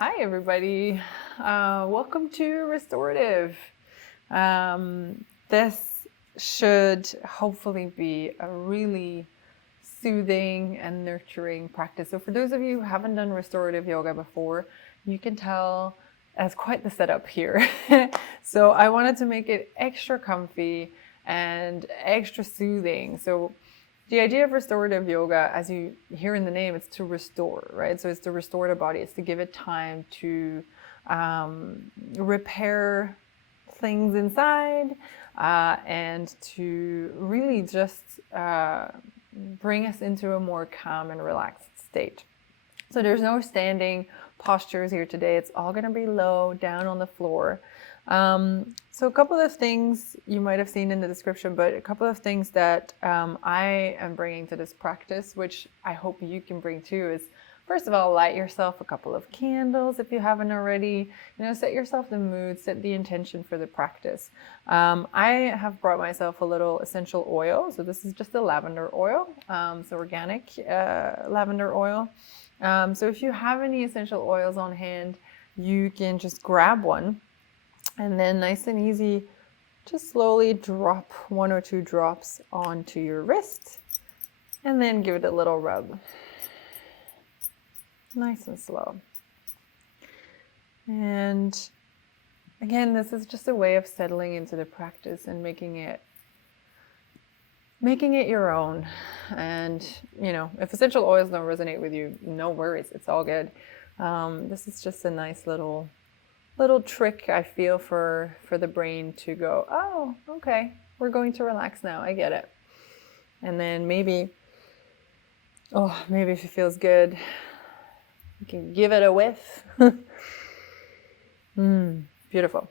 Hi, everybody. Welcome to Restorative. This should hopefully be a really soothing and nurturing practice. So for those of you who haven't done restorative yoga before, you can tell that's quite the setup here. So I wanted to make it extra comfy and extra soothing. So the idea of restorative yoga, as you hear in the name, it's to restore, right? So it's to restore the body. It's to give it time to repair things inside and to really just bring us into a more calm and relaxed state. So there's no standing postures here today. It's all going to be low, down on the floor. So a couple of things you might have seen in the description, but a couple of things that I am bringing to this practice, which I hope you can bring too, is first of all, light yourself a couple of candles if you haven't already. Set yourself the mood, set the intention for the practice. I have brought myself a little essential oil. So this is just a lavender oil, so organic lavender oil. So if you have any essential oils on hand, you can just grab one and then nice and easy, just slowly drop 1 or 2 drops onto your wrist and then give it a little rub. Nice and slow. And again, this is just a way of settling into the practice and making it your own. And if essential oils don't resonate with you, no worries, it's all good. This is just a nice little trick, I feel, for the brain to go, oh, okay, we're going to relax now, I get it. And then maybe if it feels good, you can give it a whiff. Beautiful.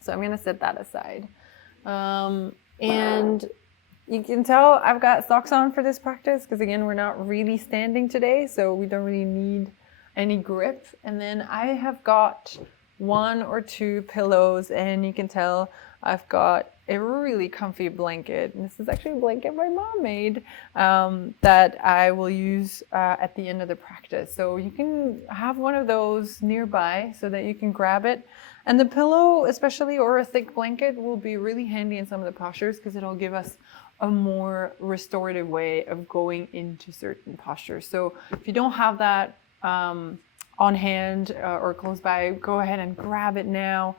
So I'm gonna set that aside. And you can tell I've got socks on for this practice because, again, we're not really standing today, so we don't really need any grip. And then I have got 1 or 2 pillows, and you can tell I've got a really comfy blanket. And this is actually a blanket my mom made that I will use at the end of the practice. So you can have one of those nearby so that you can grab it. And the pillow, especially, or a thick blanket, will be really handy in some of the postures because it'll give us a more restorative way of going into certain postures. So if you don't have that on hand or close by, go ahead and grab it now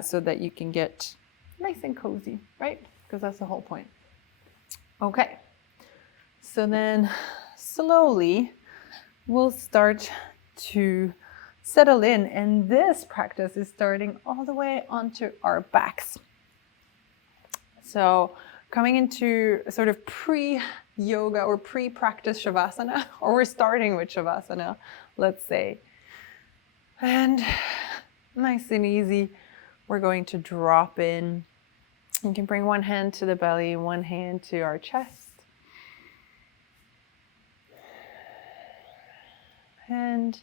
so that you can get nice and cozy, right? Because that's the whole point. Okay, so then slowly we'll start to settle in, and this practice is starting all the way onto our backs. So coming into a sort of pre-yoga or pre-practice Shavasana, or we're starting with Shavasana, let's say. And nice and easy, we're going to drop in. You can bring one hand to the belly, one hand to our chest. And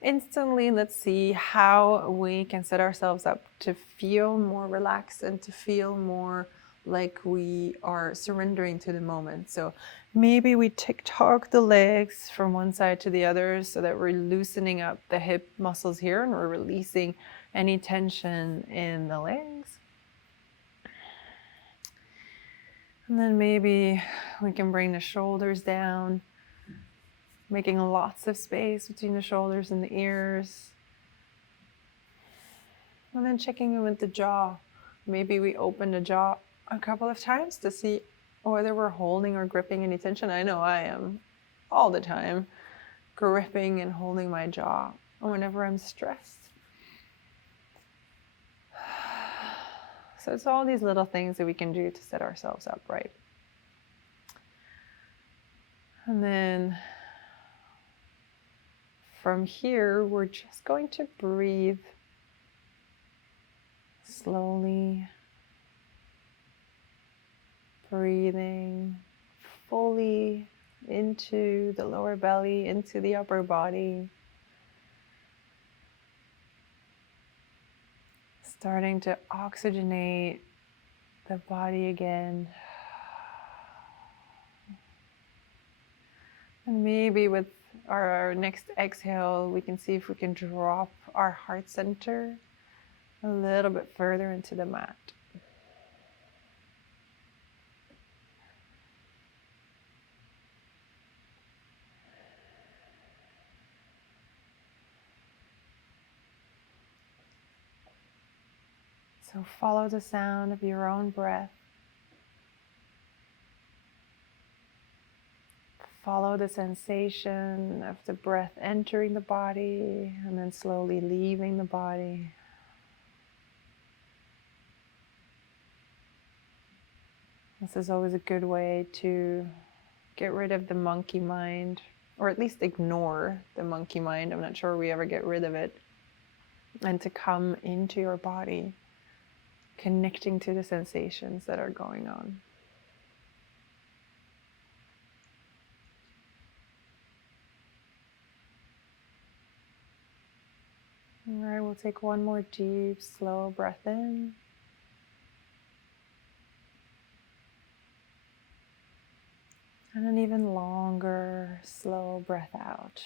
instantly, let's see how we can set ourselves up to feel more relaxed and to feel more like we are surrendering to the moment. So maybe we tick-tock the legs from one side to the other so that we're loosening up the hip muscles here and we're releasing any tension in the legs. And then maybe we can bring the shoulders down, making lots of space between the shoulders and the ears. And then checking in with the jaw. Maybe we open the jaw a couple of times to see whether we're holding or gripping any tension. I know I am all the time gripping and holding my jaw whenever I'm stressed. So it's all these little things that we can do to set ourselves up right. And then from here, we're just going to breathe slowly, breathing fully into the lower belly, into the upper body. Starting to oxygenate the body again. And maybe with our next exhale, we can see if we can drop our heart center a little bit further into the mat. So follow the sound of your own breath. Follow the sensation of the breath entering the body and then slowly leaving the body. This is always a good way to get rid of the monkey mind, or at least ignore the monkey mind. I'm not sure we ever get rid of it. And to come into your body, connecting to the sensations that are going on. All right, we'll take one more deep, slow breath in. And an even longer, slow breath out.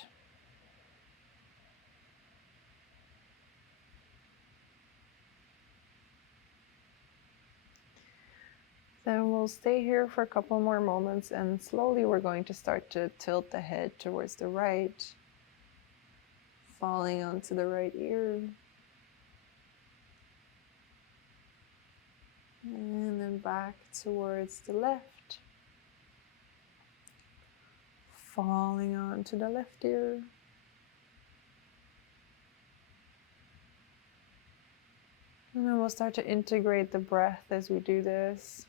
Then we'll stay here for a couple more moments, and slowly we're going to start to tilt the head towards the right, falling onto the right ear. And then back towards the left, falling onto the left ear. And then we'll start to integrate the breath as we do this.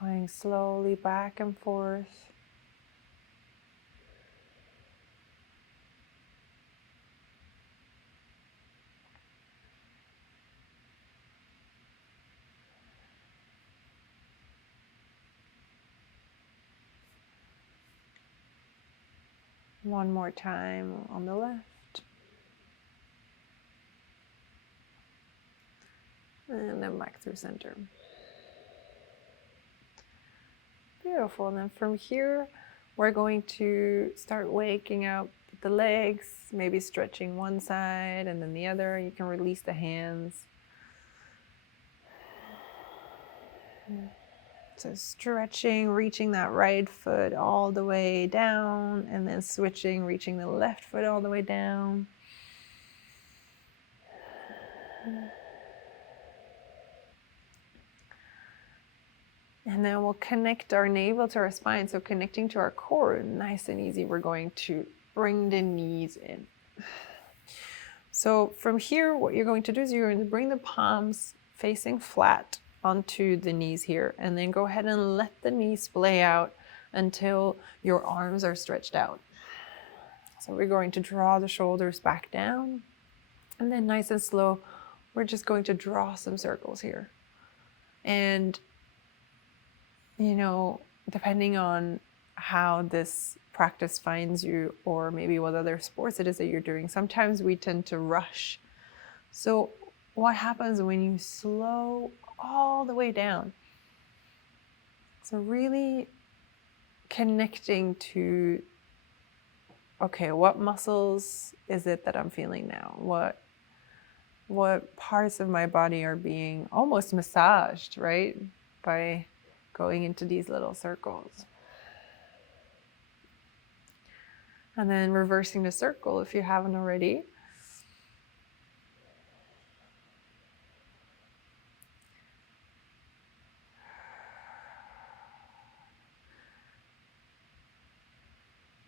Going slowly back and forth. One more time on the left. And then back through center. Beautiful. And then from here, we're going to start waking up the legs, maybe stretching one side and then the other. You can release the hands. So stretching, reaching that right foot all the way down, and then switching, reaching the left foot all the way down. And then we'll connect our navel to our spine. So connecting to our core, nice and easy. We're going to bring the knees in. So from here, what you're going to do is you're going to bring the palms facing flat onto the knees here, and then go ahead and let the knees splay out until your arms are stretched out. So we're going to draw the shoulders back down, and then nice and slow, we're just going to draw some circles here. And, you know, depending on how this practice finds you, or maybe what other sports it is that you're doing, sometimes we tend to rush. So what happens when you slow all the way down? So really connecting to, okay, what muscles is it that I'm feeling now? What parts of my body are being almost massaged, right? By going into these little circles. And then reversing the circle if you haven't already.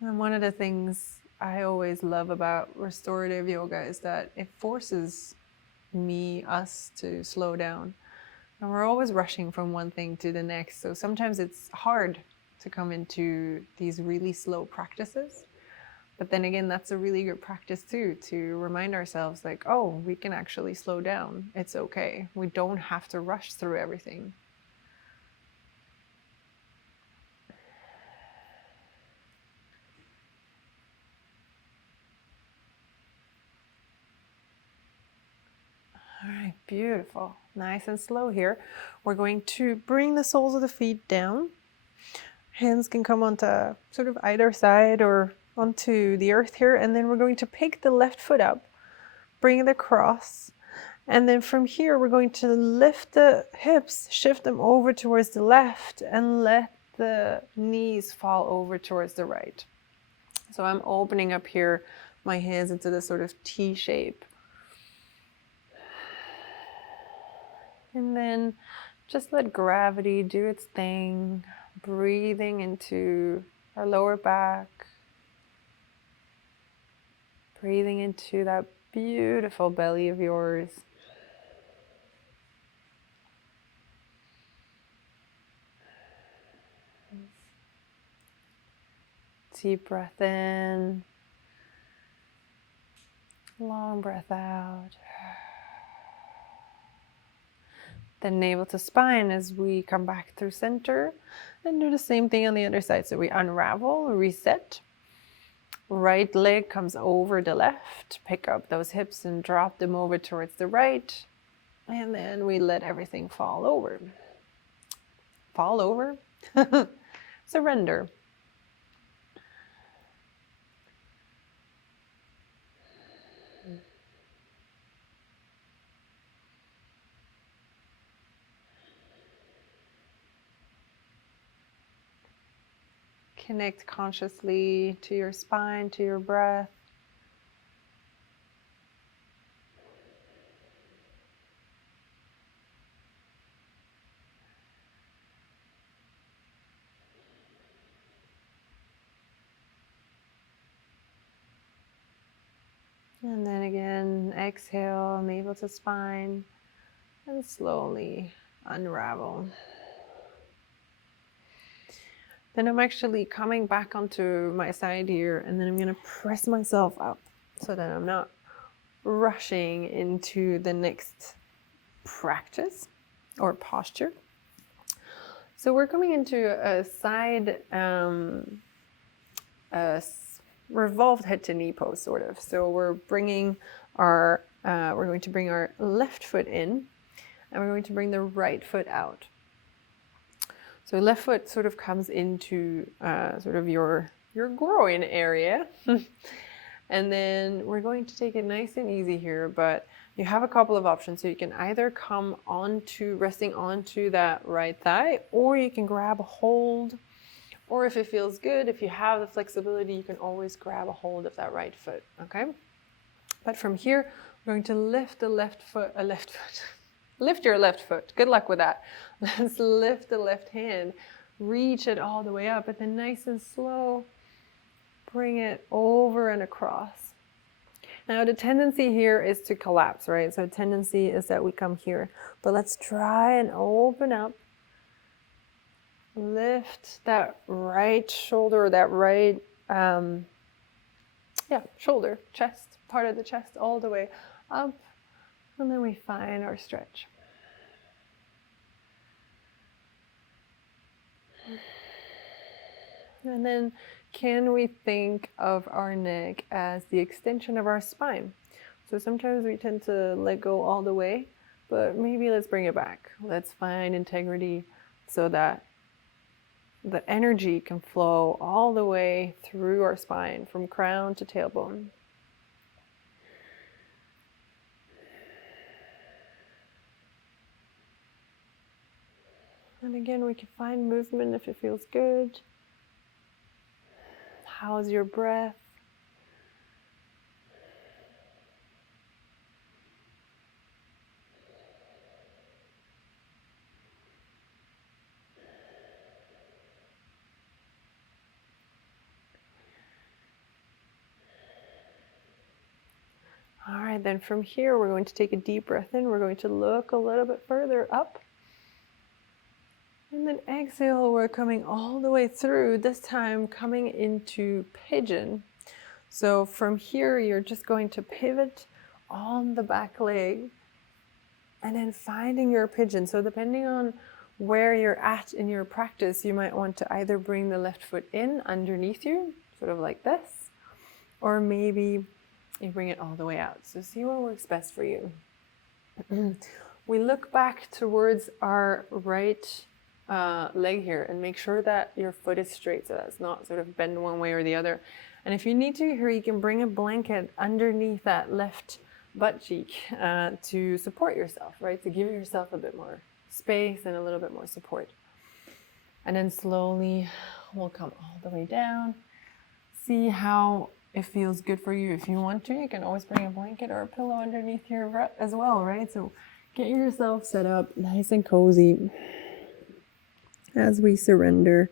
And one of the things I always love about restorative yoga is that it forces us to slow down. And we're always rushing from one thing to the next. So sometimes it's hard to come into these really slow practices. But then again, that's a really good practice too, to remind ourselves like, oh, we can actually slow down. It's okay. We don't have to rush through everything. All right, beautiful. Nice and slow here. We're going to bring the soles of the feet down. Hands can come onto sort of either side or onto the earth here. And then we're going to pick the left foot up, bring it across. And then from here, we're going to lift the hips, shift them over towards the left, and let the knees fall over towards the right. So I'm opening up here my hands into this sort of T shape. And then just let gravity do its thing, breathing into our lower back, breathing into that beautiful belly of yours. Deep breath in, long breath out. Then navel to spine as we come back through center, and do the same thing on the other side. So we unravel, reset. Right leg comes over the left, pick up those hips and drop them over towards the right. And then we let everything fall over. Fall over. Surrender. Connect consciously to your spine, to your breath. And then again, exhale, navel to spine, and slowly unravel. Then I'm actually coming back onto my side here, and then I'm going to press myself up so that I'm not rushing into the next practice or posture. So we're coming into a side revolved head to knee pose, sort of. So we're bringing our we're going to bring our left foot in, and we're going to bring the right foot out. So left foot sort of comes into sort of your groin area. And then we're going to take it nice and easy here, but you have a couple of options. So you can either come resting onto that right thigh, or you can grab a hold, or if it feels good, if you have the flexibility, you can always grab a hold of that right foot, okay? But from here, we're going to lift the left foot. Lift your left foot. Good luck with that. Let's lift the left hand, reach it all the way up, and then nice and slow, bring it over and across. Now the tendency here is to collapse, right? So the tendency is that we come here, but let's try and open up. Lift that right shoulder, that right, shoulder, chest, part of the chest all the way up. And then we find our stretch. And then can we think of our neck as the extension of our spine? So sometimes we tend to let go all the way, but maybe let's bring it back. Let's find integrity so that the energy can flow all the way through our spine, from crown to tailbone. And again, we can find movement if it feels good. How's your breath? All right, then from here, we're going to take a deep breath in. We're going to look a little bit further up. And then exhale, we're coming all the way through, this time coming into pigeon. So from here, you're just going to pivot on the back leg and then finding your pigeon. So depending on where you're at in your practice, you might want to either bring the left foot in underneath you, sort of like this, or maybe you bring it all the way out. So see what works best for you. We look back towards our right leg here and make sure that your foot is straight, so that's not sort of bend one way or the other. And if you need to here, you can bring a blanket underneath that left butt cheek to support yourself, right? To give yourself a bit more space and a little bit more support. And then slowly we'll come all the way down. See how it feels good for you. If you want to, you can always bring a blanket or a pillow underneath here as well, right? So get yourself set up nice and cozy as we surrender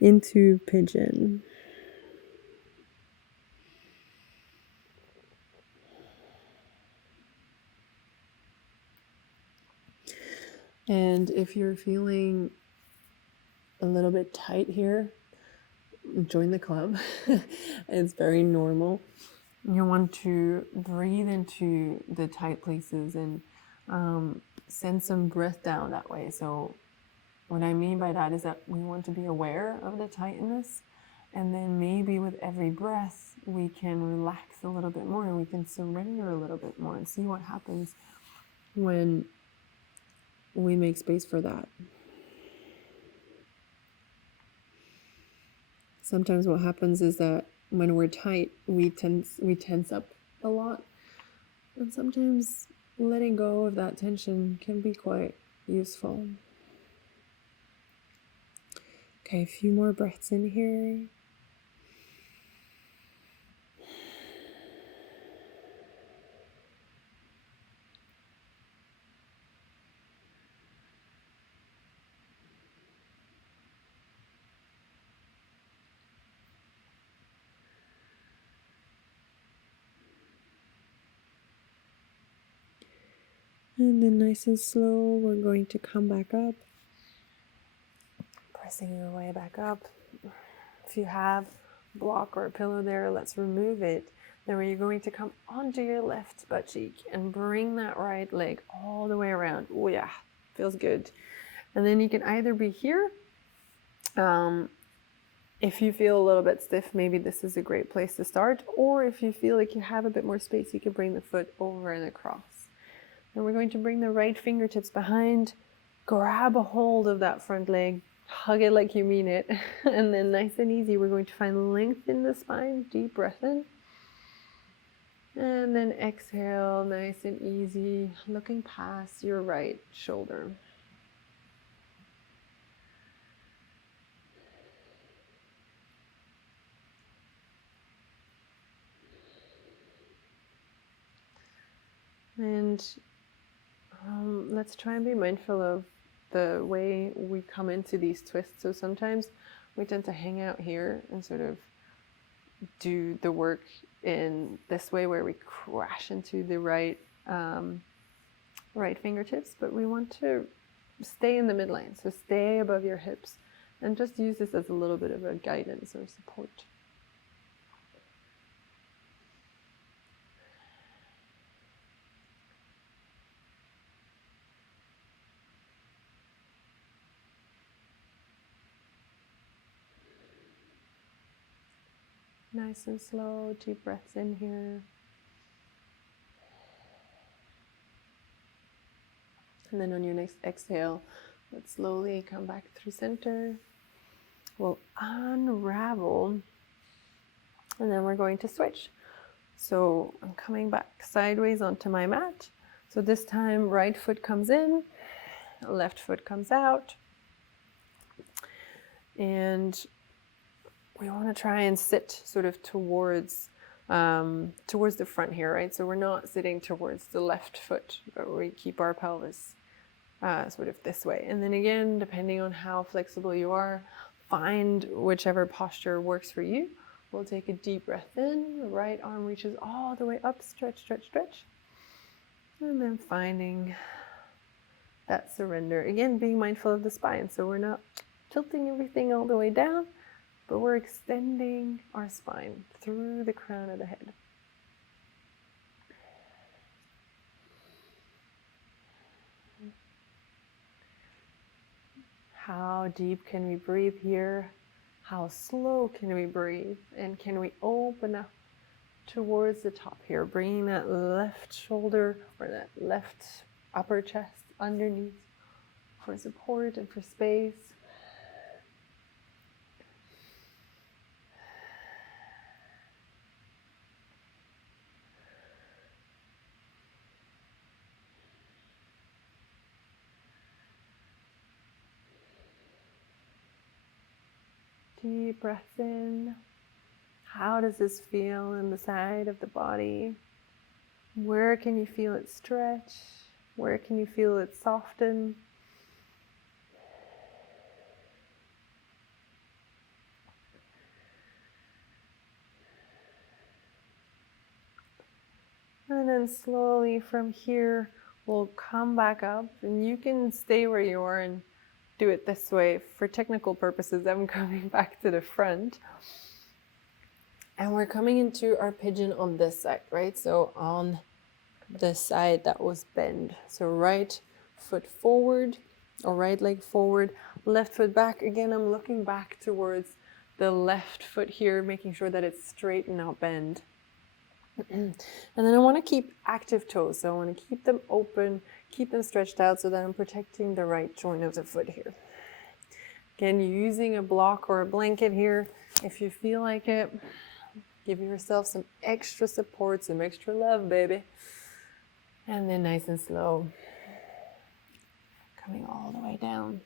into pigeon. And if you're feeling a little bit tight here, join the club. It's very normal. You want to breathe into the tight places and send some breath down that way. So what I mean by that is that we want to be aware of the tightness, and then maybe with every breath we can relax a little bit more and we can surrender a little bit more and see what happens when we make space for that. Sometimes what happens is that when we're tight, we tense up a lot. And sometimes letting go of that tension can be quite useful. Okay, a few more breaths in here. And then nice and slow, we're going to come back up. Pressing your way back up. If you have a block or a pillow there, let's remove it. Then you're going to come onto your left butt cheek and bring that right leg all the way around. Oh yeah, feels good. And then you can either be here. If you feel a little bit stiff, maybe this is a great place to start. Or if you feel like you have a bit more space, you can bring the foot over and across. And we're going to bring the right fingertips behind, grab a hold of that front leg, hug it like you mean it, and then nice and easy, we're going to find length in the spine, deep breath in. And then exhale, nice and easy, looking past your right shoulder. And let's try and be mindful of the way we come into these twists. So sometimes we tend to hang out here and sort of do the work in this way where we crash into the right fingertips, but we want to stay in the midline. So stay above your hips and just use this as a little bit of a guidance or support. Nice and slow, deep breaths in here. And then on your next exhale, let's slowly come back through center. We'll unravel, and then we're going to switch. So I'm coming back sideways onto my mat. So this time, right foot comes in, left foot comes out. And we want to try and sit sort of towards the front here, right? So we're not sitting towards the left foot, but we keep our pelvis sort of this way. And then again, depending on how flexible you are, find whichever posture works for you. We'll take a deep breath in, the right arm reaches all the way up, stretch, stretch, stretch. And then finding that surrender. Again, being mindful of the spine. So we're not tilting everything all the way down, but we're extending our spine through the crown of the head. How deep can we breathe here? How slow can we breathe? And can we open up towards the top here, bringing that left shoulder or that left upper chest underneath for support and for space. Deep breath in. How does this feel in the side of the body? Where can you feel it stretch? Where can you feel it soften? And then slowly from here, we'll come back up, and you can stay where you are and do it this way. For technical purposes, I'm coming back to the front. And we're coming into our pigeon on this side, right? So on the side that was bent. So right foot forward, or right leg forward, left foot back. Again, I'm looking back towards the left foot here, making sure that it's straight and not bend. And then I want to keep active toes. So I want to keep them open, keep them stretched out so that I'm protecting the right joint of the foot here. Again, using a block or a blanket here if you feel like it. Give yourself some extra support, some extra love, baby. And then nice and slow, coming all the way down.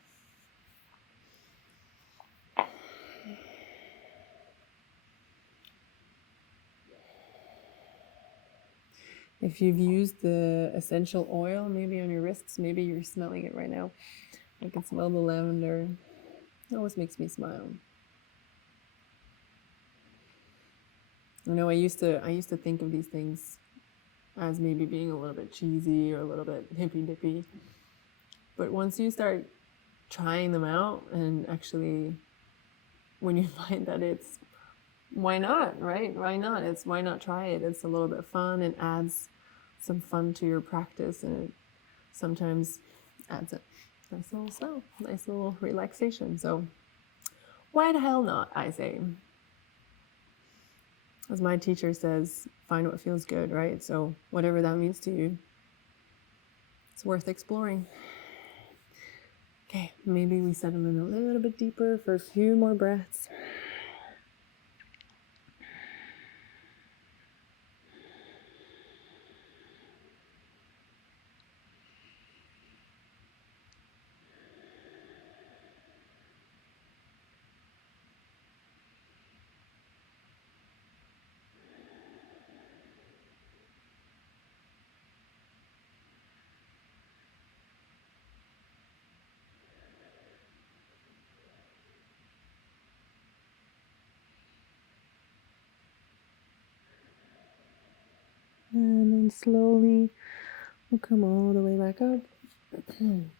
If you've used the essential oil, maybe on your wrists, maybe you're smelling it right now. I can smell the lavender. It always makes me smile. You know, I used to think of these things as maybe being a little bit cheesy or a little bit hippy-dippy. But once you start trying them out, and actually when you find that it's, why not, right? Why not? Why not try it? It's a little bit fun and adds some fun to your practice, and it sometimes adds a nice little smell, nice little relaxation. So why the hell not, I say. As my teacher says, find what feels good, right? So whatever that means to you, it's worth exploring. Okay, maybe we settle in a little bit deeper for a few more breaths. And then slowly we'll come all the way back up. I'm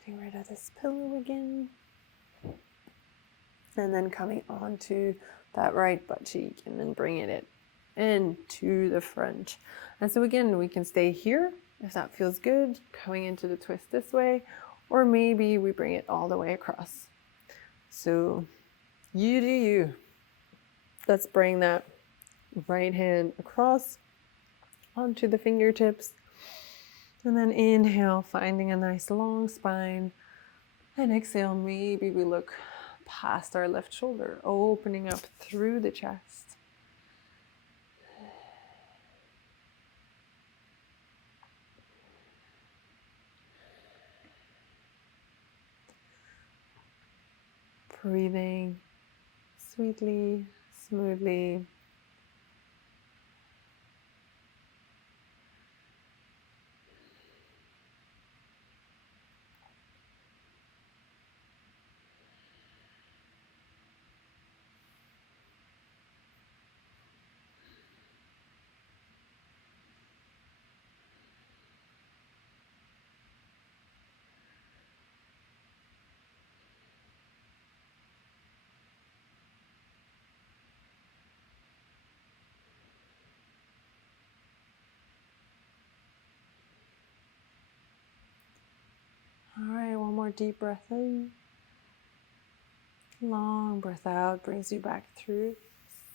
getting rid of this pillow again. And then coming onto that right butt cheek and then bringing it into the front. And so again, we can stay here if that feels good, coming into the twist this way, or maybe we bring it all the way across. So you do you. Let's bring that right hand across onto the fingertips. And then inhale, finding a nice long spine. And exhale, maybe we look past our left shoulder, opening up through the chest. Breathing sweetly, smoothly. All right, one more deep breath in. Long breath out brings you back through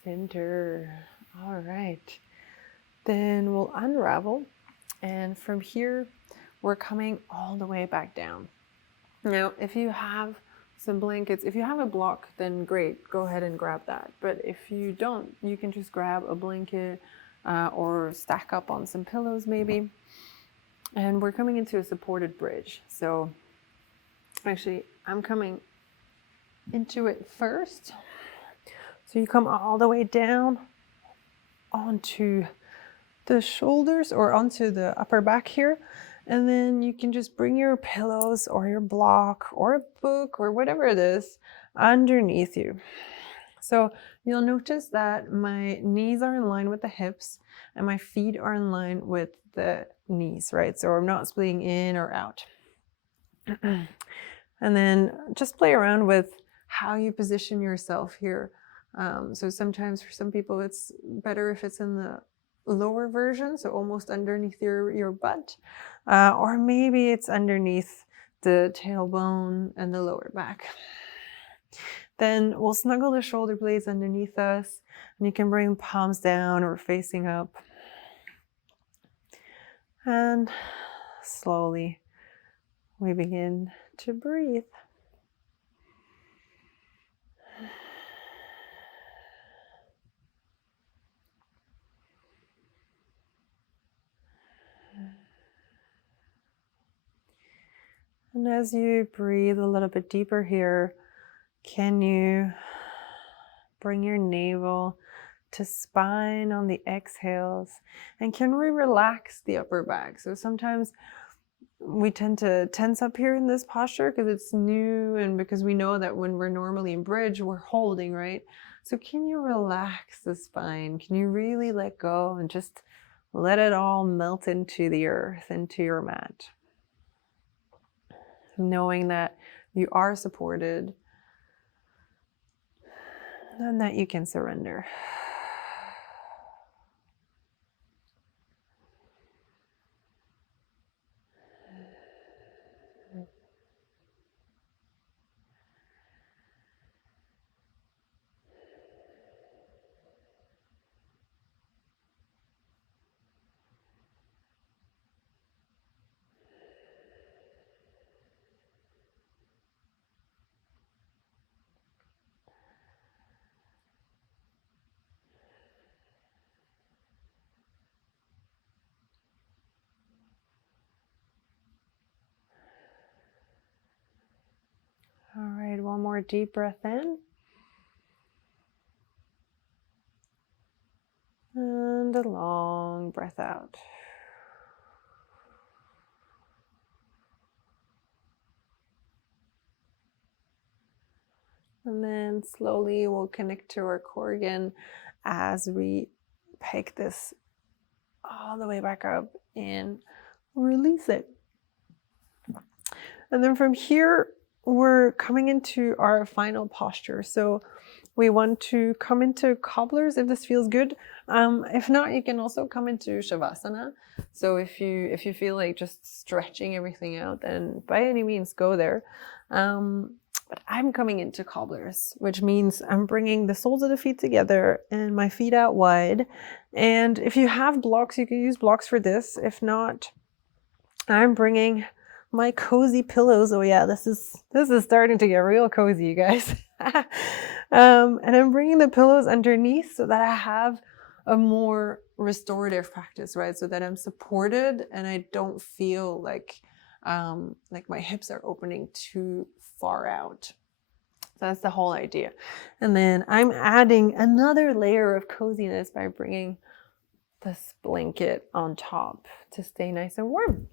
center. All right. Then we'll unravel, and from here we're coming all the way back down. Now, if you have some blankets, if you have a block, then great, go ahead and grab that. But if you don't, you can just grab a blanket or stack up on some pillows maybe. And we're coming into a supported bridge. So actually, I'm coming into it first. So you come all the way down onto the shoulders or onto the upper back here. And then you can just bring your pillows or your block or a book or whatever it is underneath you. So you'll notice that my knees are in line with the hips and my feet are in line with the knees, right? So I'm not splitting in or out. And then just play around with how you position yourself here. So sometimes for some people it's better if it's in the lower version, so almost underneath your butt, or maybe it's underneath the tailbone and the lower back. Then we'll snuggle the shoulder blades underneath us, and you can bring palms down or facing up. And slowly we begin to breathe. And as you breathe a little bit deeper here, can you bring your navel to spine on the exhales? And can we relax the upper back? So sometimes we tend to tense up here in this posture because it's new and because we know that when we're normally in bridge, we're holding, right? So can you relax the spine? Can you really let go and just let it all melt into the earth, into your mat? Knowing that you are supported and that you can surrender. All right, one more deep breath in. And a long breath out. And then slowly we'll connect to our core again as we pick this all the way back up and release it. And then from here, we're coming into our final posture. So we want to come into cobblers if this feels good. If not, you can also come into Shavasana. So if you feel like just stretching everything out, then by any means go there. But I'm coming into cobblers, which means I'm bringing the soles of the feet together and my feet out wide. And if you have blocks, you can use blocks for this. If not, I'm bringing my cozy pillows. Oh yeah, this is starting to get real cozy, you guys. And I'm bringing the pillows underneath so that I have a more restorative practice, right? So that I'm supported and I don't feel like my hips are opening too far out. So that's the whole idea. And then I'm adding another layer of coziness by bringing this blanket on top to stay nice and warm.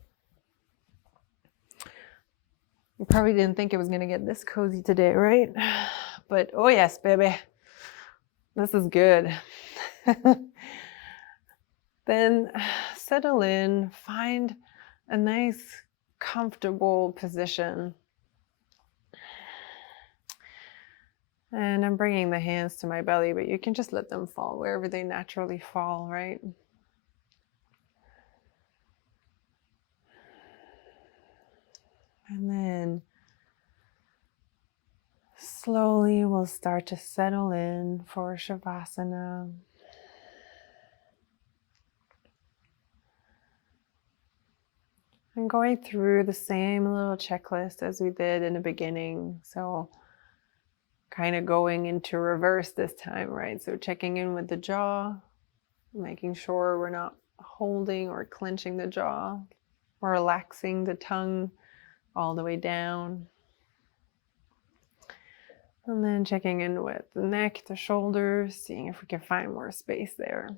You probably didn't think it was going to get this cozy today, right? But oh yes, baby. This is good. Then settle in, find a nice, comfortable position. And I'm bringing the hands to my belly, but you can just let them fall wherever they naturally fall, right? And then slowly we'll start to settle in for Shavasana. And going through the same little checklist as we did in the beginning. So kind of going into reverse this time, right? So checking in with the jaw, making sure we're not holding or clenching the jaw, or relaxing the tongue all the way down. And then checking in with the neck, the shoulders, seeing if we can find more space there.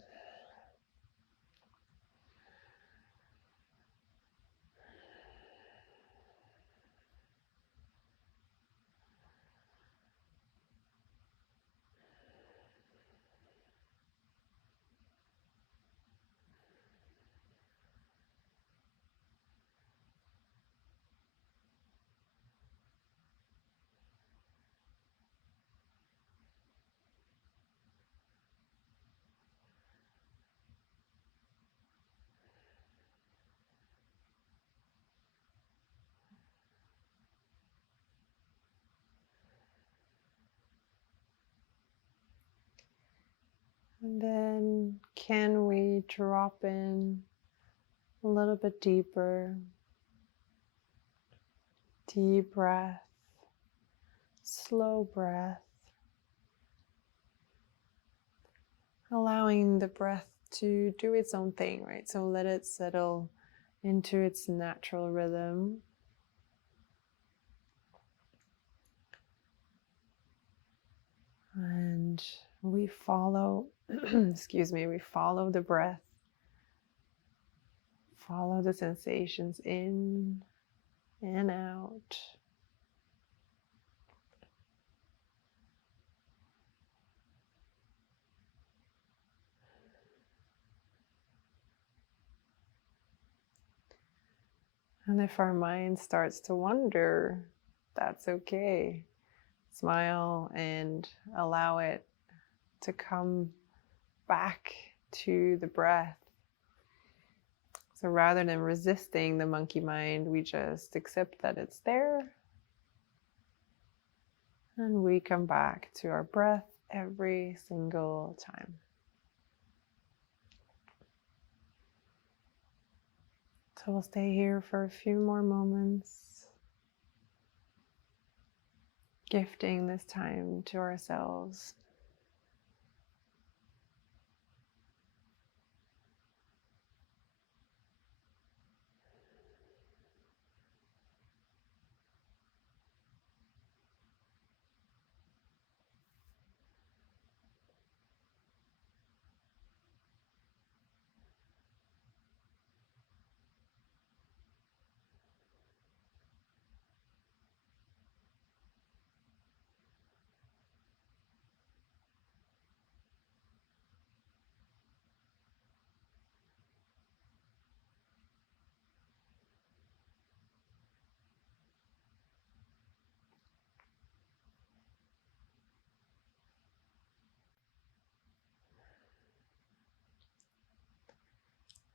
And then can we drop in a little bit deeper? Deep breath, slow breath, allowing the breath to do its own thing, right? So let it settle into its natural rhythm. And we follow, excuse me, we follow the breath. Follow the sensations in and out. And if our mind starts to wander, that's okay. Smile and allow it to come back to the breath. So rather than resisting the monkey mind, we just accept that it's there. And we come back to our breath every single time. So we'll stay here for a few more moments, gifting this time to ourselves.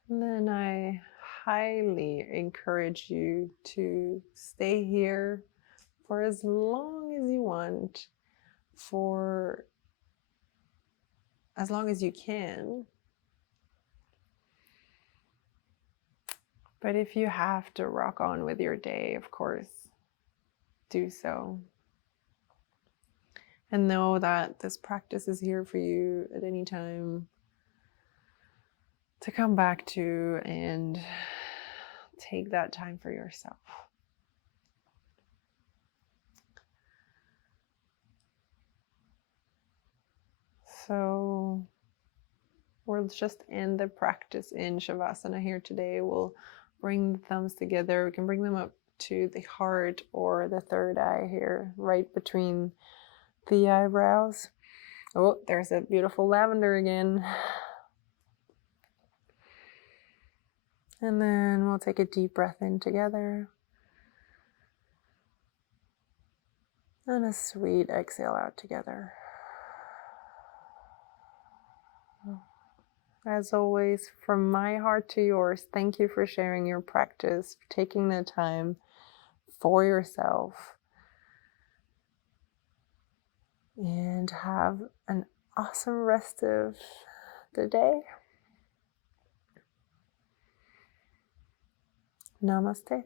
And then I highly encourage you to stay here for as long as you want, for as long as you can. But if you have to rock on with your day, of course, do so. And know that this practice is here for you at any time to come back to and take that time for yourself. So we'll just end the practice in Shavasana here today. We'll bring the thumbs together. We can bring them up to the heart or the third eye here, right between the eyebrows. Oh, there's that beautiful lavender again. And then we'll take a deep breath in together. And a sweet exhale out together. As always, from my heart to yours, thank you for sharing your practice, for taking the time for yourself. And have an awesome rest of the day. Namaste.